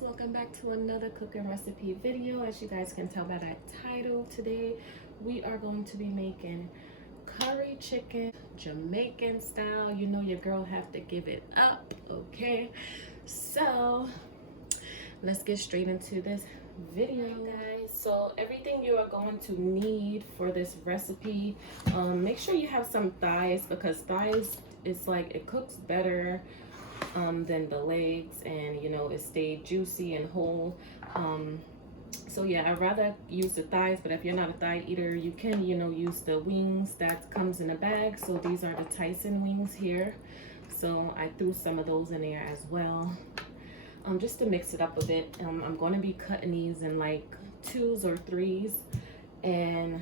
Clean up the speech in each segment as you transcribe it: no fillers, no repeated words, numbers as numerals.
welcome back to another cooking recipe video. As you guys can tell by that title, today we are going to be making curry chicken Jamaican style. You know your girl have to give it up, okay? So let's get straight into this video, guys. So everything you are going to need for this recipe, make sure you have some thighs, because thighs is like, it cooks better than the legs, and you know, it stayed juicy and whole. So yeah, I'd rather use the thighs, but if you're not a thigh eater, you can, you know, use the wings that comes in a bag. So these are the Tyson wings here, so I threw some of those in there as well, just to mix it up a bit. I'm going to be cutting these in like 2s or 3s. And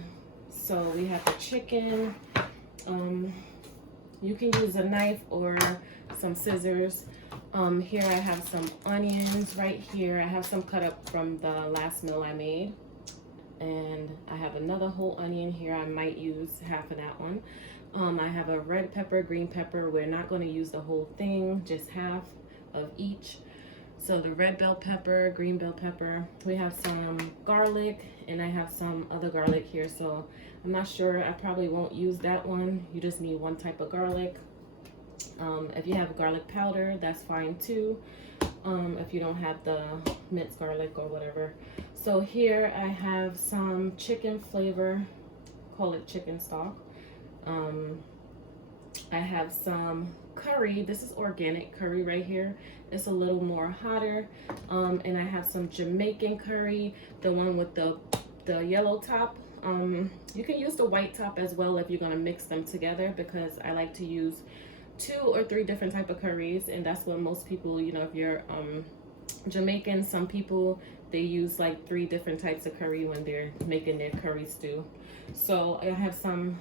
so we have the chicken. You can use a knife or some scissors. Here I have some onions right here. I have some cut up from the last meal I made. And I have another whole onion here. I might use half of that one. I have a red pepper, green pepper. We're not going to use the whole thing, just half of each. So the red bell pepper, green bell pepper. We have some garlic, and I have some other garlic here. So I'm not sure, I probably won't use that one. You just need one type of garlic. If you have garlic powder, that's fine too. If you don't have the minced garlic or whatever. So here I have some chicken flavor, call it chicken stock. I have some curry. This is organic curry right here. It's a little more hotter. And I have some Jamaican curry, the one with the yellow top. You can use the white top as well if you're gonna mix them together, because I like to use 2 or 3 different type of curries, and that's what most people, you know, if you're Jamaican, some people, they use like 3 different types of curry when they're making their curry stew. So I have some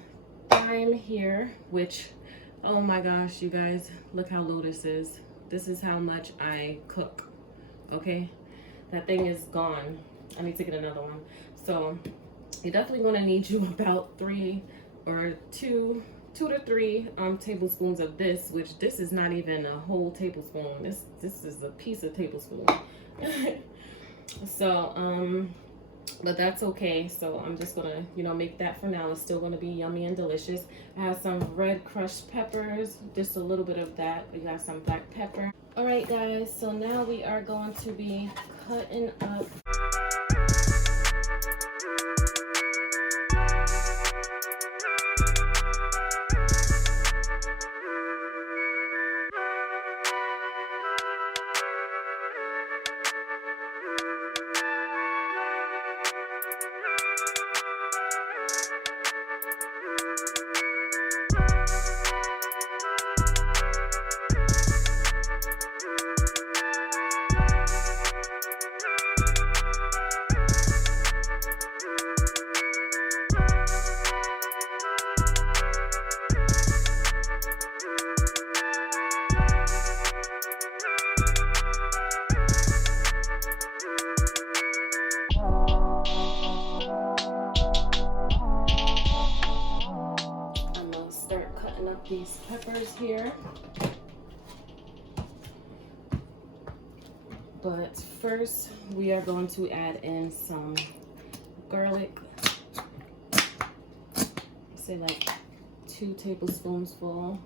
thyme here, which, oh my gosh, you guys, look how low this is. This is how much I cook, okay? That thing is gone. I need to get another one. So you're definitely gonna need you about 2 to 3 tablespoons of this, which this is not even a whole tablespoon. This is a piece of tablespoon. So but that's okay. So I'm just gonna, you know, make that for now. It's still gonna be yummy and delicious. I have some red crushed peppers, just a little bit of that. We got some black pepper. All right, guys, so now we are going to be cutting up these peppers here. But first we are going to add in some garlic. Say like 2 tablespoons full.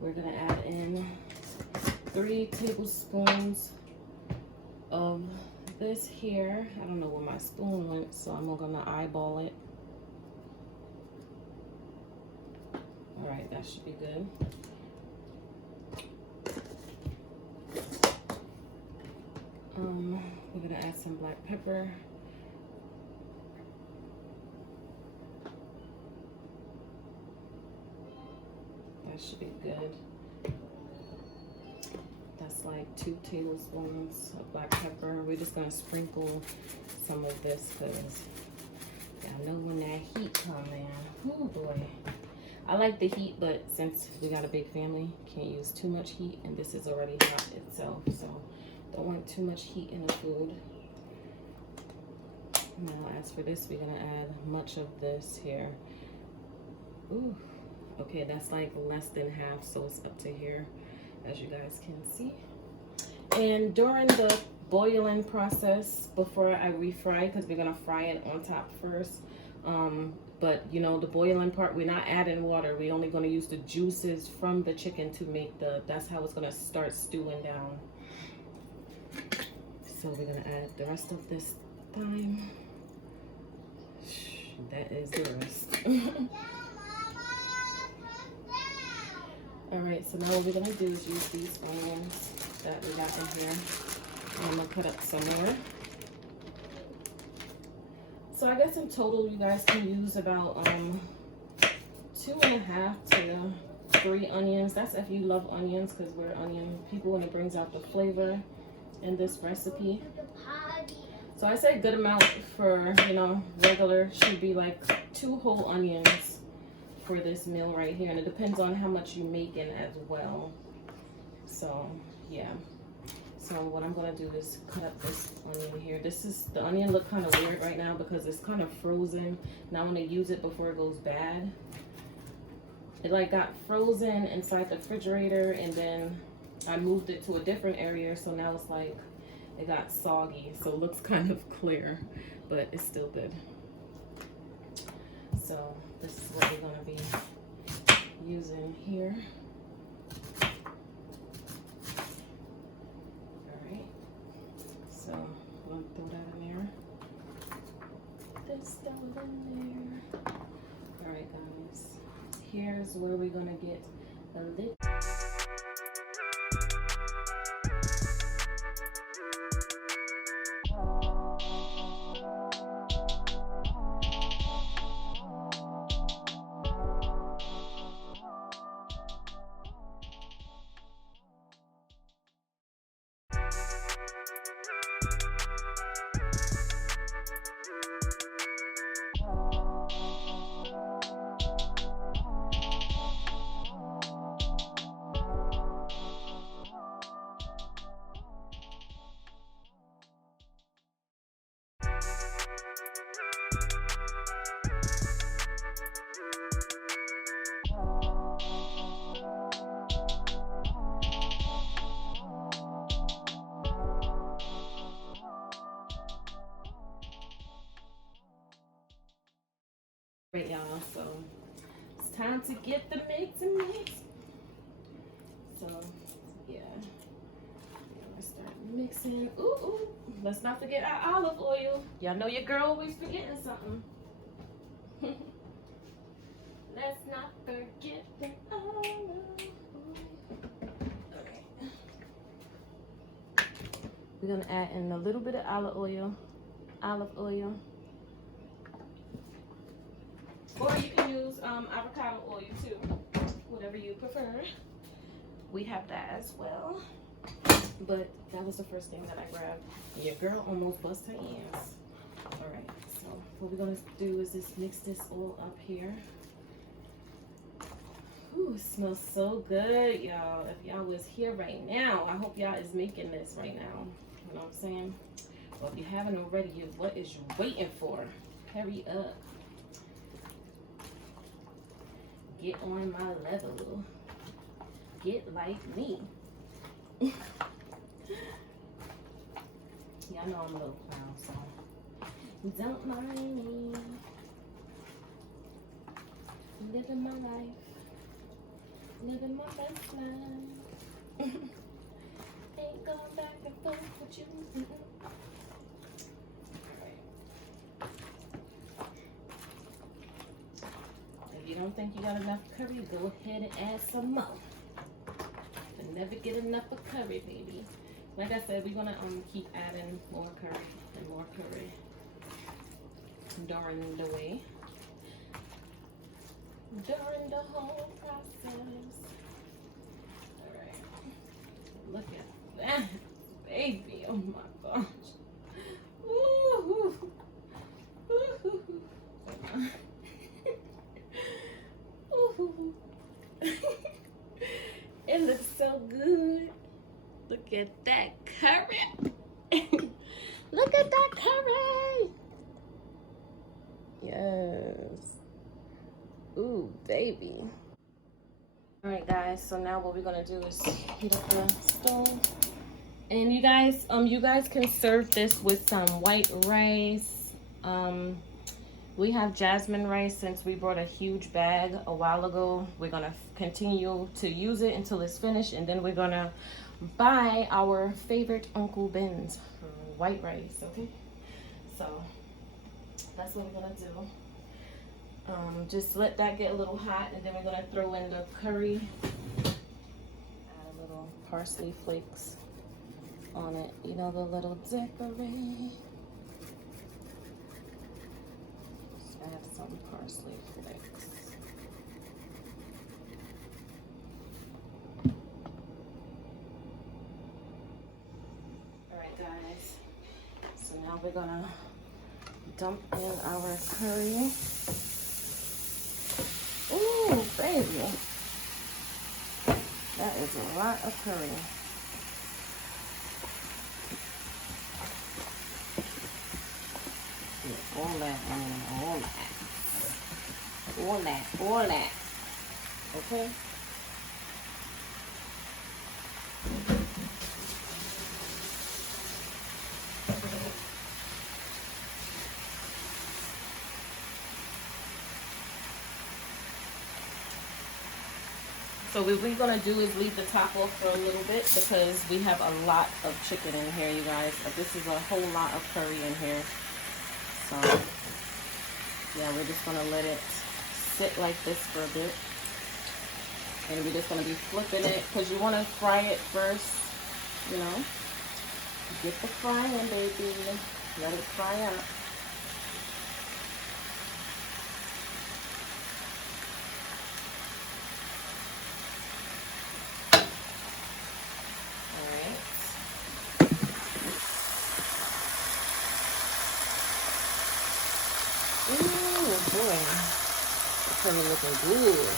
We're gonna add in 3 tablespoons of this here. I don't know where my spoon went, so I'm gonna eyeball it. All right, that should be good. We're gonna add some black pepper. That should be good. That's like 2 tablespoons of black pepper. We're just gonna sprinkle some of this, because I know when that heat comes in, oh boy. I like the heat, but since we got a big family, can't use too much heat, and this is already hot itself, so don't want too much heat in the food. Now, as for this, we're gonna add much of this here. Ooh, okay, that's like less than half, so it's up to here, as you guys can see. And during the boiling process before I refry, because we're gonna fry it on top first. But you know, the boiling part, we're not adding water. We're only gonna use the juices from the chicken to make that's how it's gonna start stewing down. So we're gonna add the rest of this thyme. That is the rest. All right, so now what we're gonna do is use these onions that we got in here. And I'm gonna cut up some more. So I guess in total, you guys can use about 2.5 to 3 onions. That's if you love onions, because we're onion people and it brings out the flavor in this recipe. So I say good amount for, you know, regular should be like 2 whole onions for this meal right here. And it depends on how much you make in as well. So yeah. So what I'm gonna do is cut up this onion here. The onion look kind of weird right now because it's kind of frozen. Now I'm gonna use it before it goes bad. It like got frozen inside the refrigerator, and then I moved it to a different area, so now it's like it got soggy, so it looks kind of clear, but it's still good. So this is what we're gonna be using here. So I'm gonna throw that in there. This stuff in there. All right, guys. Here's where we're gonna get a little. Right, y'all, so it's time to get the mix and mix. So yeah, let's start mixing. Ooh, let's not forget our olive oil. Y'all know your girl always forgetting something. Let's not forget the olive oil. Okay. We're gonna add in a little bit of olive oil. Or you can use avocado oil too, whatever you prefer. We have that as well. But that was the first thing that I grabbed. Your girl almost bust her ass. All right, so what we're gonna do is just mix this all up here. Ooh, it smells so good, y'all. If y'all was here right now, I hope y'all is making this right now. You know what I'm saying? Well, if you haven't already, what is you waiting for? Hurry up. Get on my level. Get like me. Y'all know I'm a little clown, so don't mind me. Living my life. Living my best life. Ain't going back and forth with you. If you don't think you got enough curry, go ahead and add some more. You'll never get enough of curry, baby. Like I said, we're gonna keep adding more curry and more curry during the way. During the whole process. Alright. Look at that, baby. Oh my gosh. Woo-hoo. Woo-hoo. Ooh. It looks so good. Look at that curry. Look at that curry. Yes. Ooh, baby. All right, guys. So now what we're gonna do is heat up the stove And you guys can serve this with some white rice. We have jasmine rice since we brought a huge bag a while ago. We're gonna continue to use it until it's finished, and then we're gonna buy our favorite Uncle Ben's white rice. Okay, so that's what we're gonna do. Just let that get a little hot, and then we're gonna throw in the curry. Add a little parsley flakes on it, you know, the little decorate. Just add some parsley flakes. All right, guys. So now we're gonna dump in our curry. Ooh, baby. That is a lot of curry. All that, all that. Okay? So what we're gonna do is leave the top off for a little bit because we have a lot of chicken in here, you guys. This is a whole lot of curry in here. So yeah, we're just gonna let it sit like this for a bit. And we're just gonna be flipping it because you wanna fry it first, you know. Get the frying, baby. Let it fry up. Boy, it's kind of looking good.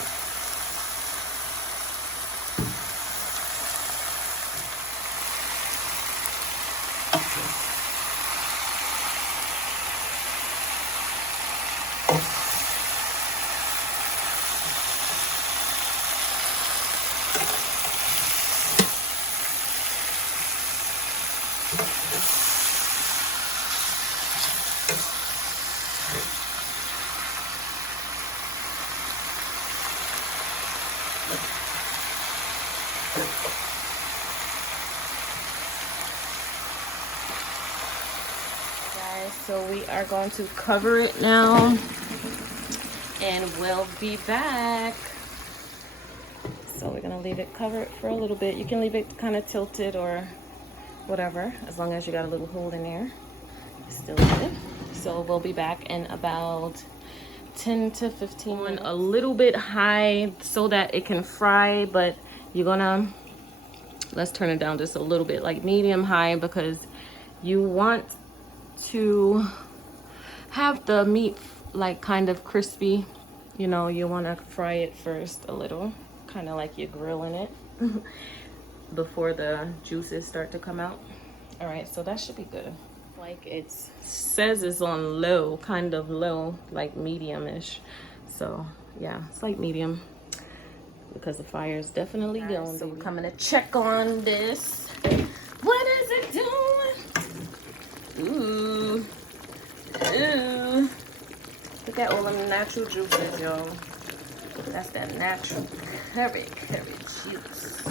So we are going to cover it now and we'll be back. So we're gonna leave it covered for a little bit. You can leave it kind of tilted or whatever, as long as you got a little hole in there. It's still good. So we'll be back in about 10 to 15 minutes. A little bit high so that it can fry, but you're gonna, let's turn it down just a little bit, like medium high, because you want to have the meat like kind of crispy. You know, you want to fry it first a little, kind of like you're grilling it before the juices start to come out. All right, so that should be good. Like it says it's on low, kind of low, like medium-ish. So yeah, it's like medium because the fire is definitely going. So we're coming to check on this. What is it doing? Ooh, ooh. Look at all them natural juices, y'all. That's that natural curry juice.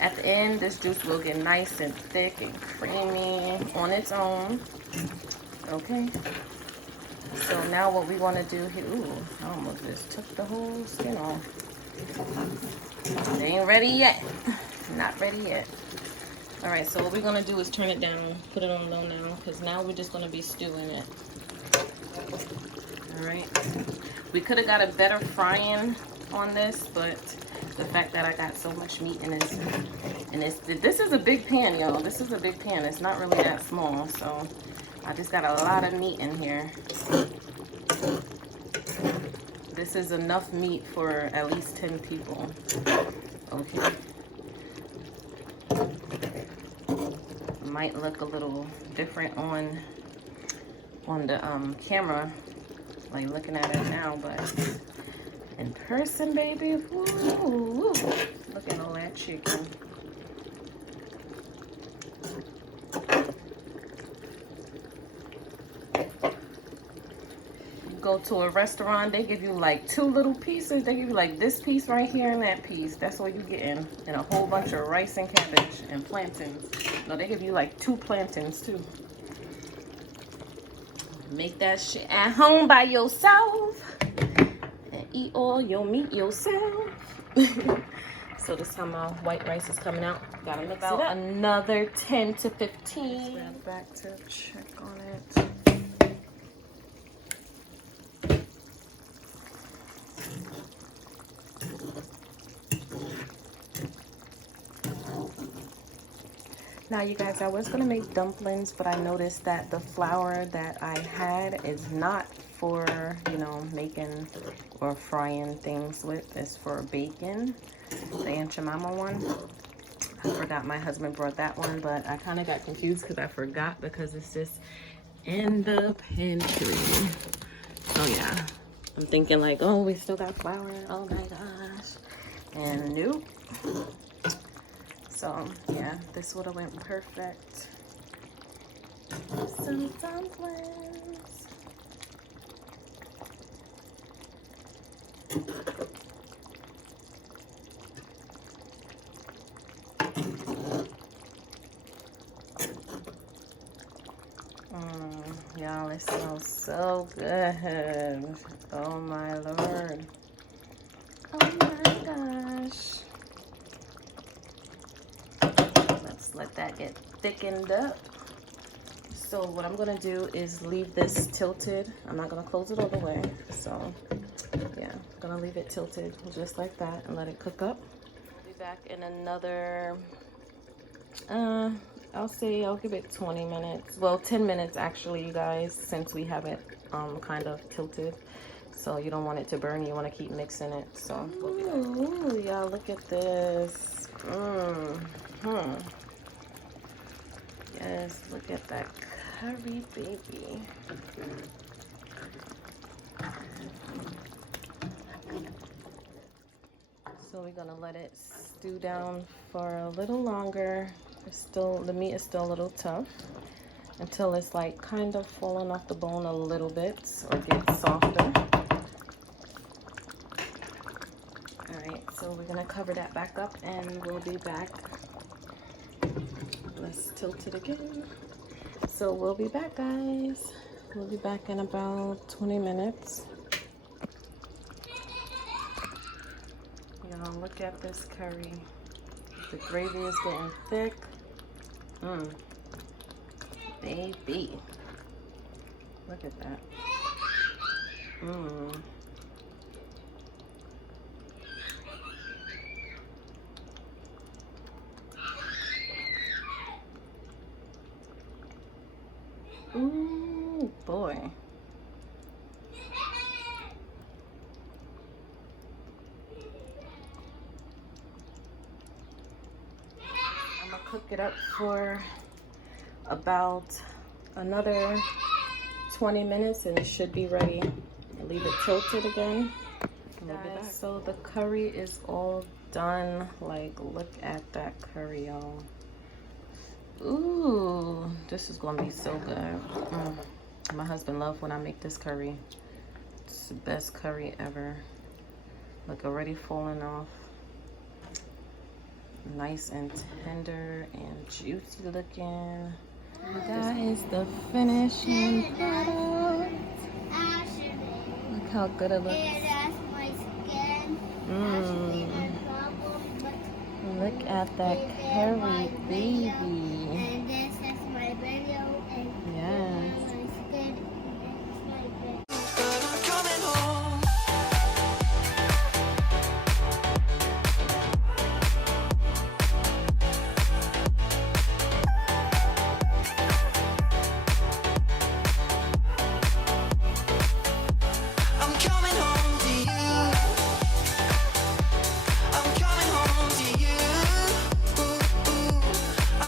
At the end, this juice will get nice and thick and creamy on its own. Okay. So now what we want to do here, ooh, I almost just took the whole skin off. It ain't ready yet. Not ready yet. All right, so what we're gonna do is turn it down, put it on low now, because now we're just gonna be stewing it. All right. We could have got a better frying on this, but the fact that I got so much meat in this, this is a big pan, y'all. This is a big pan. It's not really that small, so I just got a lot of meat in here. This is enough meat for at least 10 people. Okay. Might look a little different on the camera, like looking at it now, but in person, baby, woo, look at all that chicken. go to a restaurant, they give you like 2 little pieces. They give you like this piece right here and that piece. That's all you getting. And a whole bunch of rice and cabbage and plantains. No, they give you like 2 plantains too. Make that shit at home by yourself. And eat all your meat yourself. So this time my white rice is coming out. Gotta mix it up. Another 10 to 15. Grab back to check on it. Now you guys, I was gonna make dumplings, but I noticed that the flour that I had is not for, you know, making or frying things with. It's for bacon, the Aunt Jemima one. I forgot my husband brought that one, but I kind of got confused because I forgot because it's just in the pantry. Oh yeah, I'm thinking like, oh, we still got flour. Oh my gosh. And nope. So yeah, this would have went perfect. Some dumplings. Y'all, it smells so good. Oh my Lord. Oh my gosh. Let's let that get thickened up. So what I'm gonna do is leave this tilted. I'm not gonna close it all the way. So yeah, I'm gonna leave it tilted just like that and let it cook up. I'll be back in another, I'll give it 20 minutes. Well, 10 minutes actually, you guys, since we have it kind of tilted. So you don't want it to burn, you want to keep mixing it. So ooh, y'all, look at this. Yes, look at that curry, baby. So we're gonna let it stew down for a little longer. It's still, the meat is still a little tough until it's like kind of falling off the bone a little bit or get softer. All right, so we're gonna cover that back up and we'll be back. Let's tilt it again. So we'll be back, guys. We'll be back in about 20 minutes. Y'all, look at this curry. The gravy is getting thick. Baby. Look at that. Ooh, boy. I'm gonna cook it up for about another 20 minutes and it should be ready. Leave it tilted again. Guys, so the curry is all done. Like, look at that curry, y'all. Ooh, this is gonna be so good. My husband loves when I make this curry. It's the best curry ever. Look, already falling off. Nice and tender and juicy looking. That is the finishing product. Look how good it looks. Look at that curry, baby.